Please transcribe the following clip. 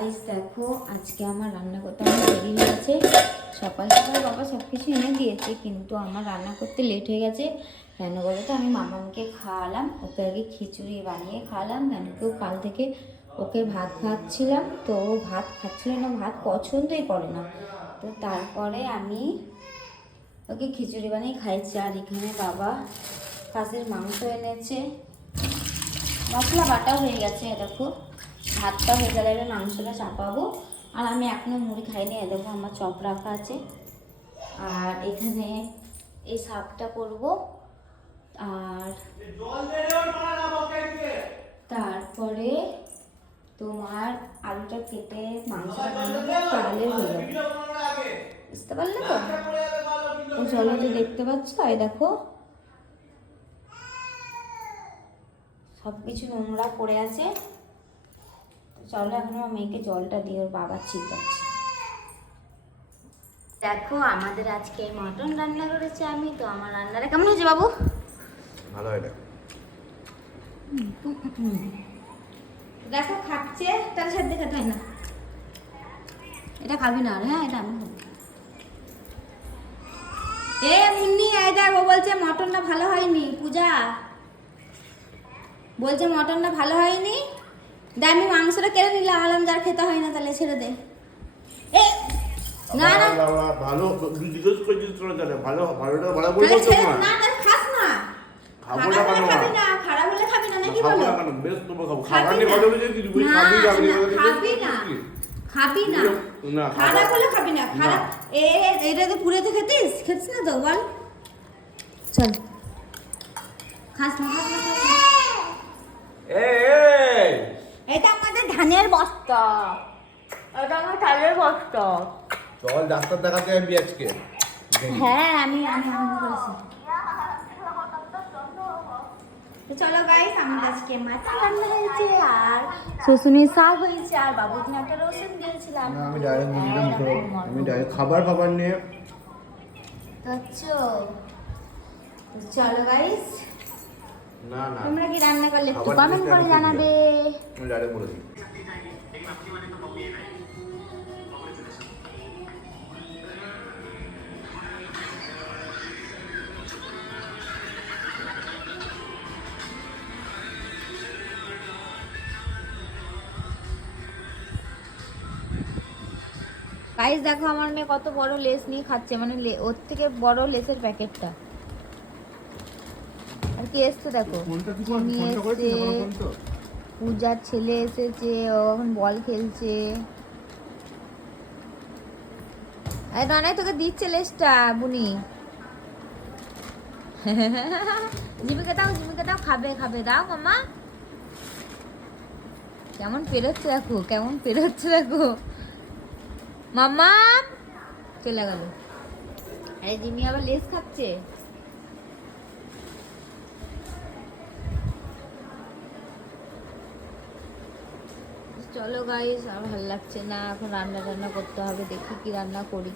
Guys দেখো আজকে আমার রান্না করতে আমার দেরি হয়ে গেছে। সকাল সকাল বাবা সব কিছু এনে দিয়েছে, কিন্তু আমার রান্না করতে লেট হয়ে গেছে। কেন বলো তো, আমি মামাকে খাওয়ালাম, ওকে আগে খিচুড়ি বানিয়ে খাওয়ালাম। কেন কেউ কাল থেকে ওকে ভাত খাওয়াচ্ছিলাম, তো ও ভাত খাচ্ছিল না, ভাত পছন্দই করে না। তো তারপরে আমি ওকে খিচুড়ি বানিয়ে খাইছি। আর এখানে বাবা খাসির মাংস এনেছে, মশলা বাটা হয়ে গেছে। দেখো ভাতটা হয়ে গেলে এবার মাংসটা চাপাবো। আর আমি এখনো মুড়ি খাইনি, দেখো আমার চপ রাখা আছে। আর এখানে এই শাকটা করব, আর তারপরে তোমার আলুটা কেটে মাংসটা বানাবো, তাহলে হয়ে যাবে। বুঝতে পারলে তো? ও চলো, যে দেখতে পাচ্ছ, এই দেখো সব কিছু নোংরা পড়ে আছে। চলো এখন আমার মেয়েকে জলটা দিয়ে ওর বাবা চিল্লাচ্ছে। দেখো আমাদের আজকে মটন রান্না করেছে আমি। তো আমার রান্নাটা কেমন হয়েছে বাবু? ভালো হয় না। দেখো খাচ্ছে, তার সাথে খেতে হয় না। এটা খাবি না? আর হ্যাঁ, এটা আমি খাবো। এ মুন্নি, এই দেখ, ও বলছে মটনটা ভালো হয়নি। পূজা বলছে মটনটা ভালো হয়নি। দে, আমি মাংসটা কেড়ে নিলাম, আলাম যার খেতে হয় না তাহলে ছেড়ে দে। এ না না ভালো জিজ্ঞেস করছিস তোরা, তাহলে ভালো ভালোটা ভালো বলে তাহলে বলছো ছেড়ে না। না, তাহলে খাস না। খাবো খারাপ না হলে কেন? খাবি না, খারাপ হলে খাবি না, নাকি খাবো বলো? না কেন? বেশ তোমার খাবো। খাবি খাবার নিয়ে না। কথা বলে যদি তুই না, খাবি যাবি না, খাবি না। খাবি না, না খারাপ হলে খাবি না। না। খারাপ এটা তো পুরেতে খেতিস না তো, বল। চল, খাস না, খাস না, খাস না। এই এটা আমাদের ধানের বস্তা, এটা আমার চালের বস্তা। চল ডাক্তার দেখাতে যাবি আজকে। হ্যাঁ, আমি আনন্দ করেছি। তো চলো গাইস, আমাদের আজকে মাছ রান্না হয়েছে, আর শুশুনির শাক হয়েছে, আর বাবুর জন্য একটা রসুন দিয়েছিলাম। না, আমি ডাইরেক্ট নিলাম তো। আমি ডাইরেক্ট খাবার নিয়ে তো চলো গাইস, না না তোমরা কি রান্না করলে একটু খাবার কমেন্ট জিনিসটা করে আমি জানাবে। আমি ডাইরেক্ট বলে দিই। গাইস দেখো আমার মেয়ে কত বড় লেস নিয়ে খাচ্ছে, মানে ওর থেকে বড় লেসের প্যাকেটটা। আর কি এসছে দেখো, চিনি এসছে, পূজার ছেলে এসেছে, ও এখন বল খেলছে। এই নয়, তোকে দিচ্ছে লেসটা বুনি। জিমিকে দাও, খাবে দাও মামা। কেমন পেরোচ্ছে দেখো, মামা চলে গেল। এই জিমি আবার লেস খাচ্ছে। চলো গাইস, আর ভালো লাগছে না, এখন রান্না করতে হবে। দেখি কি রান্না করি।